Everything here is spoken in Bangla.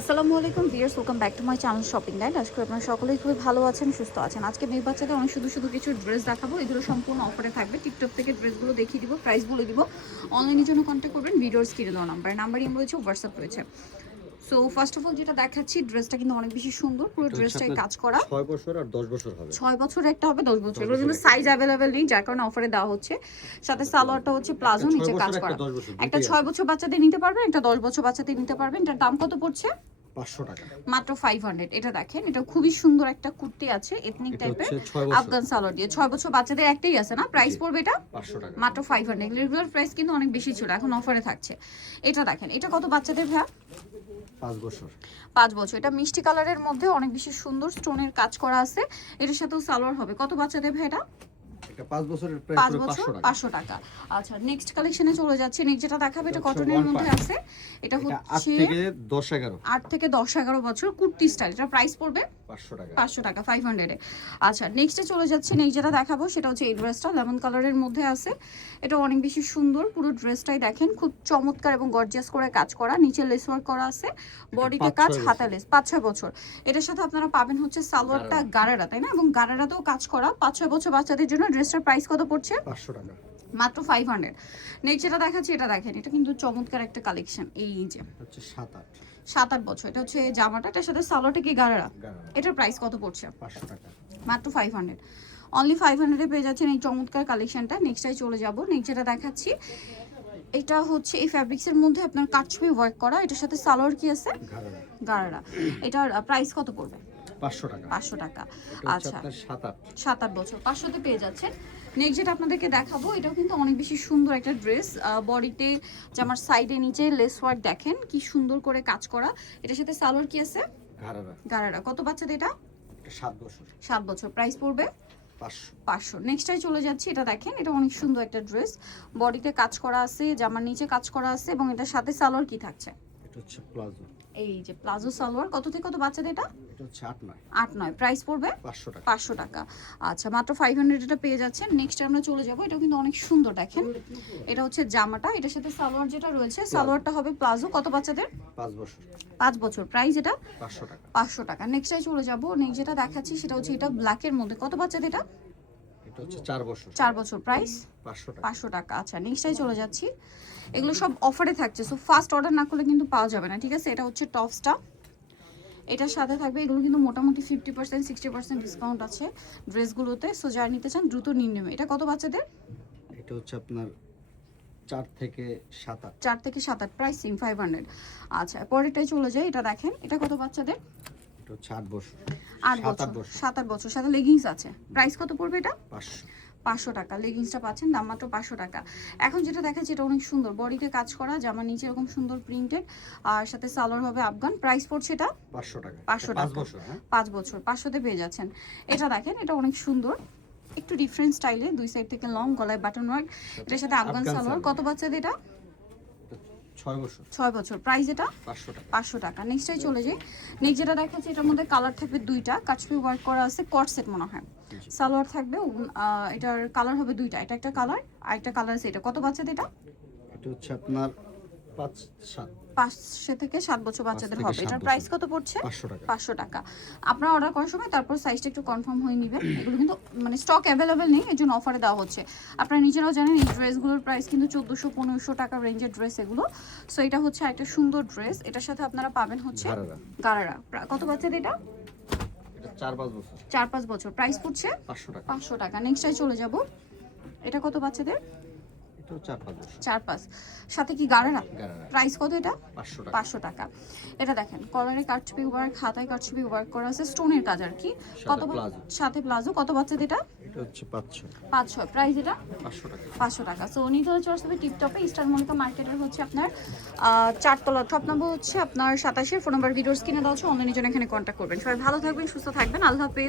আসসালামু আলাইকুম viewers welcome back to my channel shopping guide আজকে আপনারা সকলেই খুবই ভালো আছেন সুস্থ আছেন। আজকে মেয়ে বাচ্চাদের অনেক শুধু শুধু কিছু ড্রেস দেখাবো এগুলো সম্পূর্ণ অফারে থাকবে। টিকটক থেকে ড্রেসগুলো দেখিয়ে দিব প্রাইস বলে দিব। অনলাইনের জন্য কন্ট্যাক্ট করবেন ভিডিওর স্ক্রিনে দেওয়া নাম্বার নাম্বার ইম রয়েছে হোয়াটসঅ্যাপ রয়েছে। সো ফার্স্ট অফ অল যেটা দেখাচ্ছি ড্রেসটা কিন্তু অনেক বেশি সুন্দর পুরো ড্রেসটাই কাজ করা। ছয় বছর আর দশ বছর হবে। বছর একটা হবে দশ বছর। দশ এগুলো কিন্তু সাইজ অ্যাভেলেবেল নেই যার কারণে অফারে দেওয়া হচ্ছে। সাথে সালোয়ারটা হচ্ছে প্লাজো নিচে কাজ করা। একটা বছর, ছয় বছর বাচ্চাদের নিতে পারবেন একটা দশ বছর বাচ্চাদের নিতে পারবেন। এটার দাম কত পড়ছে? পাঁচশো টাকা। মাত্র ফাইভ হান্ড্রেড এটা দেখেন এটা খুবই সুন্দর একটা কুর্তি আছে এথনিক টাইপের আফগান সালোয়ার। দিয়ে ছয় বছর বাচ্চাদের একটাই আছে না? প্রাইস পড়বে এটা? পাঁচশো টাকা। মাত্র ফাইভ হান্ড্রেড রেগুলার প্রাইস কিন্তু অনেক বেশি ছিল এখন অফারে থাকছে। এটা দেখেন এটা কত বাচ্চাদের ভাইয়া? পাঁচ বছর। পাঁচ বছর। এটা মিষ্টি কালারের মধ্যে অনেক বেশি সুন্দর স্টোনের কাজ করা আছে। এটার সাথেও সালোয়ার হবে। কত বাচ্চাদের ভাই এটা? এটা পাঁচ বছরের পাঁচ প্রাইস বছর পাঁচশো টাকা। পাঁচশো টাকা। আচ্ছা নেক্সট কালেকশনে চলে যাচ্ছে। নেক্সট যেটা দেখাবে এটা কটনের মধ্যে আছে। এটা হচ্ছে থেকে দশ এগারো। আট থেকে দশ এগারো বছর কুর্তি স্টাইল এটা প্রাইস পড়বে পাঁচশো টাকা। পাঁচশো ফাইভ হান্ড্রেডে আচ্ছা নেক্সটে চলে যাচ্ছে নেক্সট যেটা দেখাবো সেটা হচ্ছে এই ড্রেসটা লেমন কালারের মধ্যে আছে। এটা অনেক বেশি সুন্দর পুরো ড্রেসটাই দেখেন খুব চমৎকার এবং গর্জিয়াস করে কাজ করা। নিচে লেস ওয়ার্ক করা আছে বডিতে কাজ ছয় হাতা লেস পাঁচ ছয় বছর। এটার সাথে আপনারা পাবেন হচ্ছে সালোয়ারটা গারারা। তাই না? এবং গারারাতেও কাজ করা পাঁচ ছয় বছর বাচ্চাদের জন্য ড্রেসটার প্রাইস কত পড়ছে? পাঁচশো টাকা। মাত্র ফাইভ হান্ড্রেড নেক্সট যেটা দেখাচ্ছি এটা দেখেন এটা কিন্তু চমৎকার একটা কালেকশন এই যে এটা হচ্ছে সাত আট। সাত আট বছর এটা হচ্ছে জামাটা এটার সাথে সালোয়ারটা কি গারারা? এটার প্রাইস কত পড়ছে? মাত্র ফাইভ হান্ড্রেড অনলি ফাইভ হান্ড্রেডে পেয়ে যাচ্ছেন এই চমৎকার কালেকশনটা নেক্সটাই চলে যাব। নেক্সট যেটা দেখাচ্ছি এটা হচ্ছে এই ফ্যাব্রিক্সের মধ্যে আপনার কাটছবি ওয়ার্ক করা। এটার সাথে সালোয়ার কি আছে? গারারা। এটার প্রাইস কত পড়বে? পাঁচশো টাকা। পাঁচশো টাকা। আচ্ছা। সাত আট। সাত আট বছর। পাঁচশোতে পেয়ে যাচ্ছেন। নেক্সট যেটা আপনাদেরকে দেখাবো এটাও কিন্তু অনেক বেশি সুন্দর একটা ড্রেস। বডিতে জামার সাইডে নিচে লেস ওয়ার্ক দেখেন কি সুন্দর করে কাজ করা। এটার সাথে সালোয়ার কি আছে? গারারা কত বাচ্চাদের এটা? সাত বছর। সাত বছর। প্রাইস পড়বে? পাঁচশো। নেক্সটাই চলে যাচ্ছি এটা দেখেন এটা অনেক সুন্দর একটা ড্রেস। বডিতে কাজ করা আছে জামার নিচে কাজ করা আছে এবং এটার সাথে সালোয়ার কি থাকছে? এটা হচ্ছে প্লাজো। এই যে প্লাজো সালোয়ার কত থেকে কত বাচ্চাদের এটা? এটা আট নয়। প্রাইস পড়বে? পাঁচশো টাকা। আচ্ছা মাত্র ফাইভ হান্ড্রেড এটা পেয়ে যাচ্ছেন। নেক্সট আমরা চলে যাব। এটা কিন্তু অনেক সুন্দর দেখেন। এটা হচ্ছে জামাটা। এটার সাথে সালোয়ার যেটা রয়েছে সালোয়ারটা হবে প্লাজো। কত বাচ্চাদের? পাঁচ বছর। পাঁচ বছর। প্রাইস এটা? পাঁচশো টাকা। পাঁচশো টাকা। নেক্সটাই চলে যাব। নেক্সট যেটা দেখাচ্ছি সেটা হচ্ছে এটা ব্ল্যাকের মধ্যে। কত বাচ্চাদের এটা? হচ্ছে চার বছর। চার বছর প্রাইস পাঁচশো টাকা। আচ্ছা নেক্সটাই চলে যাচ্ছি। এগুলো সব অফারে থাকছে। সো ফার্স্ট অর্ডার না করলে কিন্তু পাওয়া যাবে না ঠিক আছে? এটা হচ্ছে টপসটা এটার সাথে থাকবে এগুলো কিন্তু মোটামুটি fifty percent sixty percent discount আছে ড্রেসগুলোতে। সো যারা নিতে চান দ্রুত নেবে। এটা কত বাচ্চাদের? এটা হচ্ছে আপনার চার থেকে সাত আট। চার থেকে সাত আট। প্রাইস সিম ফাইভ হান্ড্রেড আচ্ছা পরেরটাই চলে যায় এটা দেখেন এটা কত বাচ্চাদের? হচ্ছে বছর। সাথে লেগিংস আছে। প্রাইস কত পড়বে এটা? পাঁচশো। পাঁচশো টাকা। লেগিংসটা পাচ্ছেন দাম মাত্র পাঁচশো টাকা। এখন যেটা দেখাচ্ছি এটা অনেক সুন্দর। বডিতে কাজ করা জামা নিচে এরকম সুন্দর প্রিন্টেড আর সাথে সালোয়ার হবে আফগান। প্রাইস পড়ছে এটা? পাঁচশো টাকা। পাঁচশো হ্যাঁ? পাঁচ বছর। পাঁচশোতে পেয়ে যাচ্ছেন। এটা দেখেন এটা অনেক সুন্দর। একটু ডিফারেন্ট স্টাইলে দুই সাইড থেকে লং গলায় বাটন ওয়ার্ক এটার সাথে আফগান সালোয়ার। কত বাচ্চাদের এটা? ছয় বছর। ছয় বছর। প্রাইস এটা পাঁচশো টাকা। পাঁচশো টাকা। চলে যাই। নেক্সট যেটা দেখাচ্ছি এটার মধ্যে কালার থাকবে দুইটা। কাচপি ওয়ার্ক করা আছে কট সেট মনে হয়। সালোয়ার থাকবে এটার কালার হবে দুইটা। এটা একটা কালার আর একটা কালার আছে এটা। কত বাচ্চাদের এটা? এটা হচ্ছে আপনার পাঁচ সাত। পাঁচশো থেকে সাত বছর বাচ্চাদের হবে। এটার। প্রাইস কত পড়ছে? পাঁচশো টাকা। আপনারা অর্ডার করার সময় তারপর সাইজটা একটু কনফার্ম হয়ে নেবেন। এগুলো কিন্তু মানে স্টক অ্যাভেলেবেল নেই এর জন্য অফারে দেওয়া হচ্ছে। আপনারা নিজেরাও জানেন এই ড্রেসগুলোর প্রাইস কিন্তু চোদ্দোশো পনেরোশো টাকা রেঞ্জের ড্রেস এগুলো। সো এটা হচ্ছে একটা সুন্দর ড্রেস এটার সাথে আপনারা পাবেন হচ্ছে গারারা। কত বাচ্চাদের এটা? চার পাঁচ বছর। প্রাইস পড়ছে পাঁচশো টাকা। নেক্সটাই চলে যাব। এটা কত বাচ্চাদের? চার পাঁচ চার পাঁচ সাথে কি গারারা প্রাইস কত এটা? পাঁচশো টাকা। এটা দেখেন কলারে কাটছবি ওয়ার্ক কাটছবি ওয়ার্ক করা আছে স্টোনের কাজ আর কি। কত সাথে প্লাজো কত বাচ্চাদের এটা? হচ্ছে প্রাইস পাঁচশো টাকা। পাঁচশো টাকা। সো নিতে হচ্ছে আসবে টিপটপে ইস্টার মার্কেটের হচ্ছে আপনার চারতলা। টপ নম্বর হচ্ছে আপনার সাতাশে ফোন নাম্বার ভিডিওস কিনে দেওয়া হচ্ছে অনলাইনের জন্য এখানে কন্ট্যাক্ট করবেন। সবাই ভালো থাকবেন সুস্থ থাকবেন। আল্লাহ হাফেজ।